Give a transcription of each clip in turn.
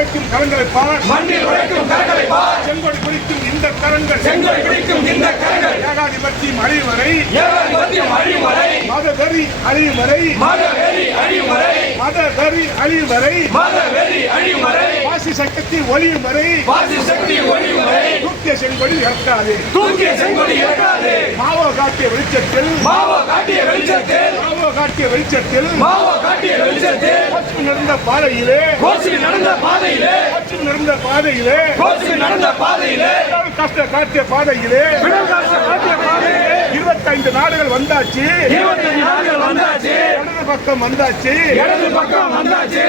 உழைக்கும் கரங்களை பார் மண்ணில் உழைக்கும் கரங்களை பார் செங்கோடு குறிக்கும் இந்த கரங்கள் செங்கோல் குறிக்கும் இந்த கரங்கள் ஏகாதிபத்தி அழியும் வரை ஏகாதிபத்தி அழியும் வரை மத வெறி அழியும் வரை மத வெறி அழியும் வரை மத வெறி அழியும் வரை மத வெறி அழியும் வரை வாசி சக்தி ஒளியும் வரை வாசி சக்தி ஒளியும் வரை தூக்கிய செங்கோடு இறக்காது தூக்கிய செங்கோடு இறக்காது மாவோ காட்டிய வெளிச்சத்தில் மாவோ காட்டிய வெளிச்சத்தில் மாவோ காட்டிய வெளிச்சத்தில் மாவோ காட்டிய வெளிச்சத்தில் நடந்த பாதையிலே கோசில் நடந்த பாதையிலே கோச்சில் நடந்த பாதையிலே கோசில் நடந்த பாதையிலே கஷ்ட காட்டிய பாதையிலே இருபத்தைந்து நாடுகள் வந்தாச்சு இருபத்தைந்து நாடுகள் வந்தாச்சு இடது பக்கம் வந்தாச்சு இடது பக்கம் வந்தாச்சு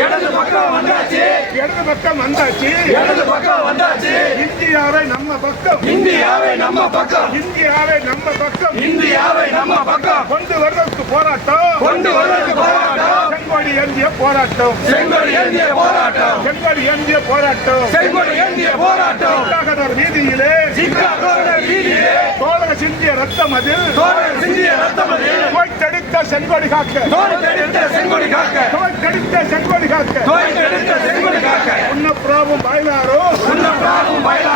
இடது பக்கம் வந்தாச்சு இடது பக்கம் வந்தாச்சு இடது பக்கம் வந்தாச்சு இடது பக்கம் வந்தாச்சு இந்தியாவை நம்ம பக்கம் இந்தியாவை நம்ம பக்கம் இந்தியாவை நம்ம பக்கம் இந்தியாவை நம்ம பக்கம் கொண்டு வர்றதுக்கு போராட்டம் கொண்டு வர்றதுக்கு போராட்டம் ஏந்திய போராட்டம் செங்கோல் ஏந்திய போராட்டம் செங்கோல் ஏந்திய போராட்டம் செங்கோல் ஏந்திய போராட்டம் வீதியிலே வீதியிலே தோழர் சிந்திய ரத்தம் அதில் தோழர் சிந்திய ரத்தம் அதில் போய் தடித்த செங்கோடி காக்க தோல் தடித்த செங்கோடி காக்க தோல் செங்கோடி காக்க தோல் செங்கோடி காக்க உன்ன பிராபம் பாய்லாரோ உன்ன பிராபம் பாய்லாரோ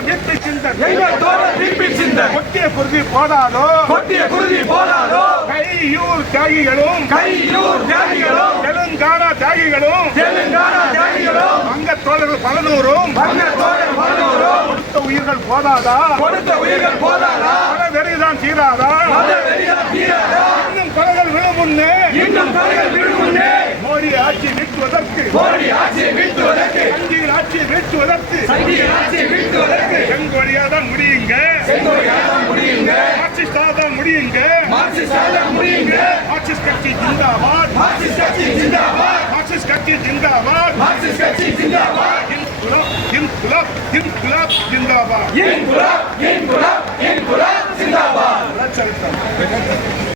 குருதி போடாதோ கொட்டிய குருதி போடாதோ கையூர் தியாகிகளும் கையூர் தியாகிகளும் தெலுங்கானா தியாகிகளும் தெலுங்கானா தியாகிகளும் அங்க தோழர் பலனூரும் அங்க தோழர் பலனூரும் கொடுத்த உயிர்கள் போதாதா கொடுத்த உயிர்கள் போதாதா வெறிதான் தீராதா இன்னும் பலர்கள் விழும் முன்னே இன்னும் பலர்கள் வீழ்த்துவதற்கு போலி ஆட்சியை வீழ்த்துவதற்கு தஞ்சையில் ஆட்சியை வீழ்த்துவதற்கு தஞ்சையில் ஆட்சியை வீழ்த்துவதற்கு செங்கோடியா தான் முடியுங்க செங்கோடியா தான் முடியுங்க மார்க்சிஸ்ட் தான் முடியுங்க மார்க்சிஸ்ட் தான் முடியுங்க மார்க்சிஸ்ட் கட்சி ஜிந்தாபாத் மார்க்சிஸ்ட் கட்சி ஜிந்தாபாத் மார்க்சிஸ்ட் கட்சி ஜிந்தாபாத் மார்க்சிஸ்ட் கட்சி ஜிந்தாபாத் ஜிந்தாபாத் ஜிந்தாபாத்